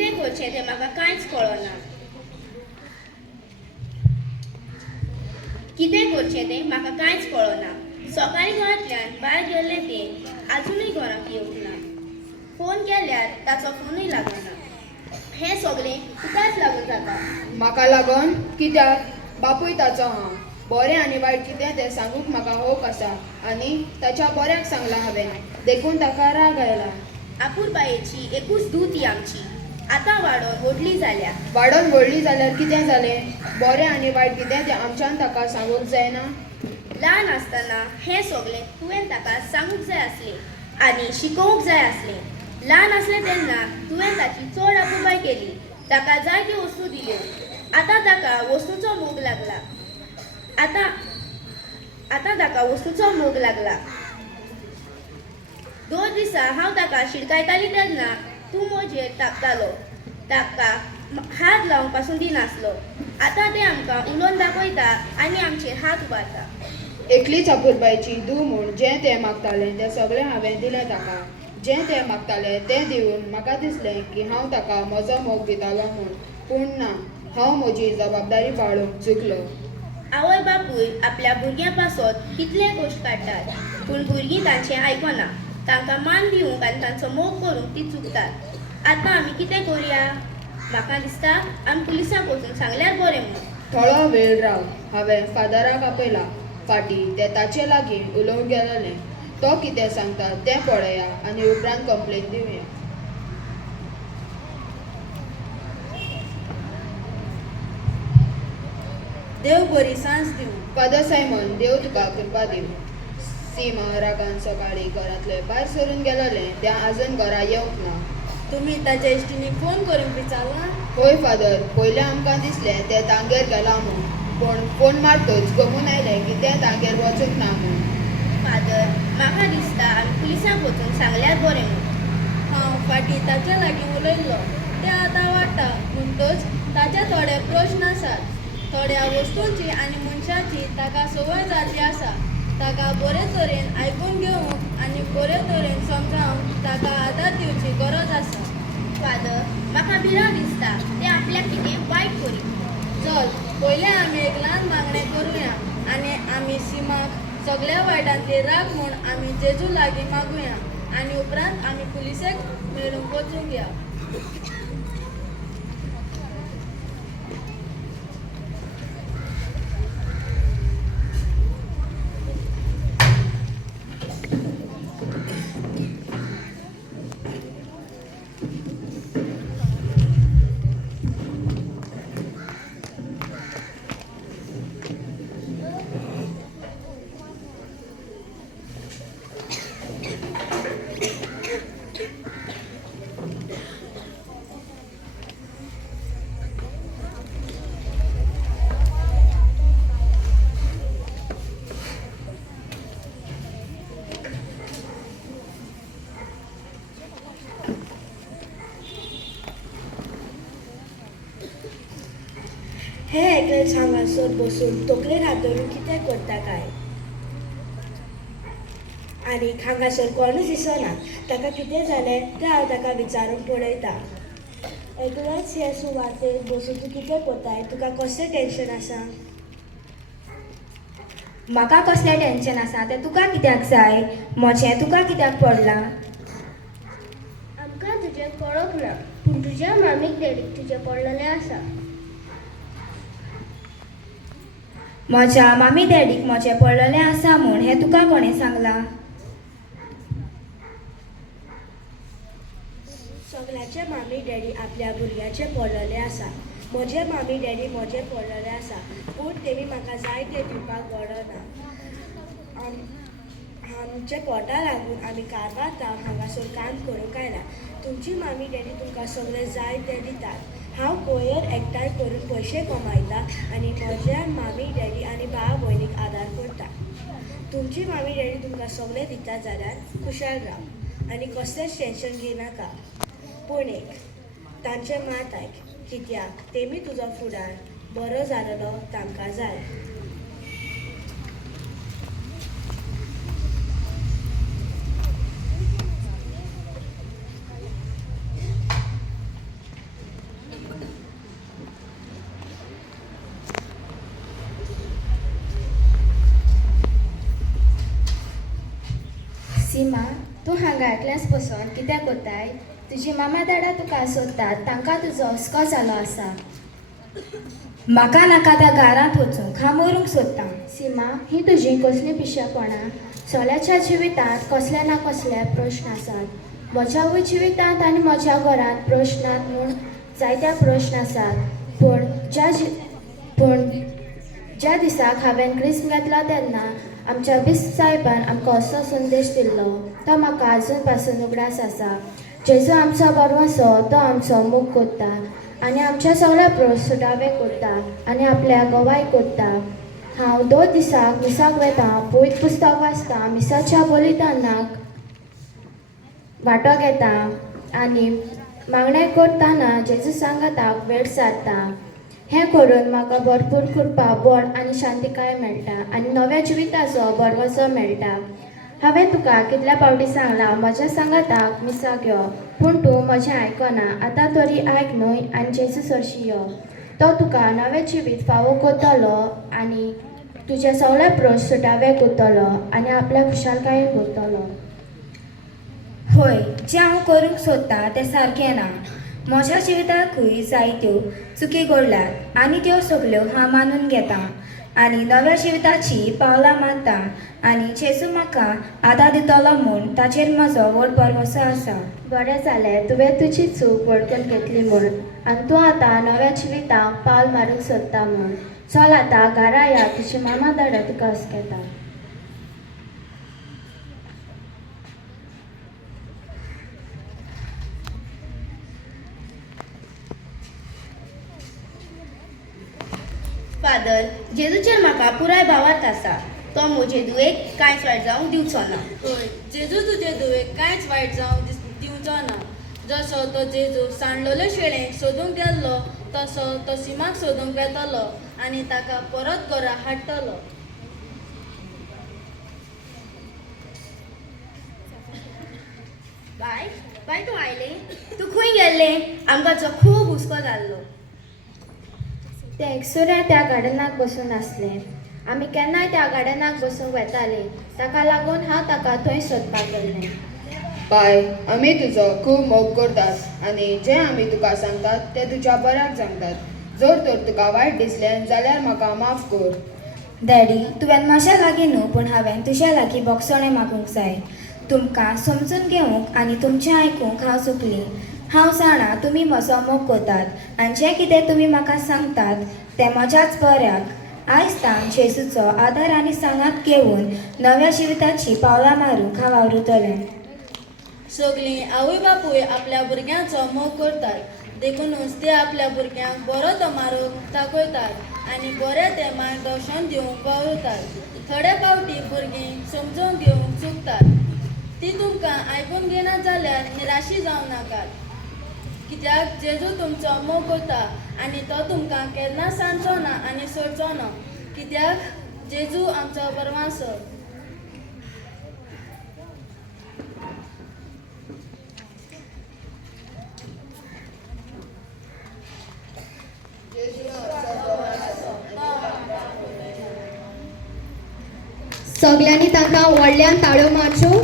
कितें करचें तें म्हाका कांयच कळना. कितें करचें तें म्हाका कांयच कळना. सकाळीं घरांतल्यान भायर गेल्लें तें आजुनूय घरांत येवंक ना. फोन केल्यार ताचो फोनूय लागना. हें सगळें तुकाच लागून जाता. म्हाका लागून? कित्याक? बापूय ताचो हांव. बरें आनी वायट कितें तें सांगूंक म्हाका होप आसा आनी ताच्या बऱ्याक सांगलां हांवें, देखून ताका राग आयला. आपुरबायेची एकूच धूव ती आमची. आतां वाडोवन व्हडली जाल्या. वाडोवन व्हडली जाल्यार कितें जालें? बरें आनी वायट कितें तें आमच्यान ताका सांगूंक जायना? ल्हान आसतना हें सगळें तुवें ताका सांगूंक जाय आसलें आनी शिकोवंक जाय आसलें. ल्हान आसलें तेन्ना तुवें ताची चड आपुरबाय केली. ताका जायत्यो वस्तू दिल्यो. आतां ताका वस्तूचो मोग लागला. आतां ताका वस्तूचो मोग लागला. दोन दिसा हांव ताका शिडकायताली तेन्ना तूं म्हजेर तापतालो. ताका हात लावंक पासून दिनासलो. आतां तें आमकां उलोवन दाखयता आनी आमचेर हात उबारता. एकलीच आपुरबायची धूव म्हूण जें तें मागतालें तें सगळें हांवें दिलें ताका. जें तें मागतालें तें दिवन म्हाका दिसलें की हांव ताका म्हजो मोग दितालो म्हूण. पूण ना, हांव म्हजी जबाबदारी पाळूंक चुकलो. आवय बापूय आपल्या भुरग्यां पासत कितले कश्ट काडटात, पूण भुरगीं तांचें आयकना. तांकां मान दिवंक आनी तांचो मोग करूंक तीं चुकतात. आतां आमी कितें करुया? म्हाका दिसता आमी पुलिसांक वचून सांगल्यार बरें म्हूण. थोडो वेळ राव. हांवें फादराक आपयलां. फाटीं तें ताचे लागीं उलोवंक गेलोलें. तो कितें सांगता तें पळया आनी उपरांत कंप्लेन दिवया. देव बरी सांज दिवं. फादर सायमन, देव तुका कृपा दिवं. सीमा रागान सकाळीं घरांतले भायर सरून गेलोलें तें आजून घरा येवंक ना. तुम्ही ताच्या इश्टिनी फोन करून विचारला? होय फादर, पयलें आमकां दिसलें तें तांगेर गेलां म्हूण, पूण फोन मारतूच गमून आयलें की तें तांगेर वचूंक ना म्हूण. फादर, म्हाका दिसता आमी पुलिसांक वचून सांगल्यार बरें म्हूण. हांव फाटीं ताच्या लागीं उलयल्लो. तें आतां वाडटा म्हणटच ताचे थोडे प्रश्न आसात. थोड्या वस्तूंची आनी मनशाची ताका संवय जाल्ली आसा. ताका बरे तरेन आयकून घेवंक आनी बरे तरेन समजावंक ताका आदार दिवची गरज आसा. फादर, म्हाका भिरांत दिसता तें आपल्याक कितें वायट करीत. चल, पयलें आमी एक ल्हान मागणें करुया आनी आमी सीमाक सगळ्या वायटांतली राख म्हूण आमी जेजू लागीं मागुया आनी उपरांत आमी पुलिसेक मेळूंक वचूंक या. हे एकलेच हांगासर बसून तकलेर हात धरून कितें करता काय? आनी हांगासर कोणूच दिसना. ताका कितें जालें तें हांव ताका विचारून पळयता. एकलेच हे सुवातेर बसून तूं कितें करताय? तुका कसलें टेन्शन आसा? म्हाका कसलें टेन्शन आसा तें तुका कित्याक जाय? मोचें तुका कित्याक पडलां? आमकां तुजें कळप ना, पूण तुज्या मामीक डॅडीक तुजें पडलेलें आसा. म्हज्या मामी डॅडीक मोचें पडलेलें आसा म्हूण हें तुका कोणें सांगलां? सगळ्याचे मामी डॅडी आपल्या भुरग्याचे पडलेले आसा. म्हजे मामी डॅडी म्हजे पडलेले आसा, पूण तेमी म्हाका जाय तें दिवपाक वडना. आमचे पोटा लागून आमी कारवार हांगासर काम करूंक आयला. तुमची मामी डॅडी तुमकां सगळें जाय तें दितात. हांव कोयर एकठांय करून पयशे कमयता आनी म्हज्या मामी डॅडी आनी भाव भयणीक आदार करता. तुमची मामी डॅडी तुमकां सगळें दिता जाल्यार खुशाल राव आनी कसलेंच टेन्शन घेयनाका. पूण एक, तांचें मात आयक, कित्याक तेमी तुजो फुडार बरो जालोलो तांकां जाय. सीमा तूं हांगा एकल्याच बसून कितें कोताय तुजी मामा दाडा तुका सोदतात तांकां तुजो हुस्को जालो आसा म्हाका नाका त्या घरांत वचूंक हांव मरूंक सोदतां सीमा ही तुजी कसली पिशेपणां सोल्याच्या जिवितांत कसले ना कसले प्रश्न आसात म्हज्यावय जिवितांत आनी म्हज्या घरांत प्रश्नात म्हूण जायते प्रश्न आसात पूण ज्या दिसाक हांवें क्रिस्म घेतलो तेन्ना आमच्या बिस्त साहेबान आमकां असो संदेश दिल्लो तो म्हाका आजून पासून उगडास आसा जेजू आमचो बरवासो तो आमचो मोग कोत्ता आनी आमच्या सगळ्या प्रश्न सुटावे कोत्ता आनी आपल्या गवाय कोत्ता हांव 2 दिसाक मिसाक वेतां पयत पुस्तक वाचतां मिसाच्या बलिदानाक वांटो घेतां आनी मागणें करतना जेजू सांगाताक वेळ सारता हें करून म्हाका भरपूर कृपा बळ आनी शांतिकाय मेळटा आनी नव्या जिविताचो बरवसो मेळटा हांवें तुका कितल्या फावटी सांगलां म्हज्या सांगाताक मिसाक यो पूण तूं म्हजें आयकना आतां तरी आयक न्हय आनी जेजू सरशी यो तो तुका नवें जिवीत फावो कोत्तलो आनी तुजे सगळे प्रश्न सुटावे कोत्तलो आनी आपल्या खुशालकायेन भरतलो होय जें हांव करूंक सोदतां तें सारकें ना म्हज्या जिविताकूय जायत्यो चुकी घडल्यात आनी त्यो सगल्यो हांव मानून घेतां आनी नव्या जिविताची पावलां मारतां आनी जेजू म्हाका आदार दितलो म्हूण ताचेर म्हजो व्हड भरवसो आसा बरें जालें तुवें तुजी चूक वळखून घेतली म्हूण आनी तूं आतां नव्या जिवितांत पावल मारूंक सोदता म्हूण चल आतां घरा या तुजी मामा दाडा तुका हुस्केता फादर जेजूचेर म्हाका पुराय भावार्थ आसा तो म्हजे दुयेक कांयच वायट जावंक दिवचो ना होय जेजू तुजे धुवेक कांयच वायट जावंक दिवचो ना जसो तो जेजू सांडलोले शेळेक सोदूंक गेल्लो तसो तो सिमाक सोदूंक येतलो आनी ताका परत घरा हाडटलो बाय तूं आयलें तूं खंय गेल्लें आमकां जो खूब हुस्को जाल्लो ते एकसुऱ्या त्या गार्डनाक बसून आसले आमी केन्नाय त्या गार्डनाक बसूंक वेतालीं ताका लागून हांव ताका थंय सोदपाक गेल्लें बाय आमी तुजो खूब मोग करतात आनी जें आमी तुका सांगतात तें तुज्या बऱ्याक सांगतात जर तर तुका वायट दिसलें जाल्यार म्हाका माफ कर डॅडी तुवें म्हज्या लागीं न्हू पूण हांवें तुज्या लागीं बोगसोणें मागूंक जाय तुमकां समजून घेवंक आनी तुमचें आयकूंक हांव चुकलीं हांव जाणां तुमी म्हजो मोग कोतात आनी जें कितें तुमी म्हाका सांगतात तें म्हज्याच बऱ्याक आयज तान जेजूचो आदार आनी सांगात घेवन नव्या जिविताची पावलां मारूंक हांव आवरुतलें सगळीं आवय बापूय आपल्या भुरग्यांचो मोग करतात देखूनच ते आपल्या भुरग्यांक बरो तो मारूंक दाखयतात आनी बरें तें मार्गदर्शन दिवंक वावुरतात थोडे फावटी भुरगीं समजून घेवंक चुकतात ती तुमकां आयकून घेनात जाल्यार निराशी जावं नाकात कित्याक जेजू तुमचो मोग करता आनी तो तुमकां केन्ना सांगचो ना आनी सोडचो ना कित्याक जेजू आमचो बरवासो सगळ्यांनी तांकां व्हडल्यान ताळयो मारच्यो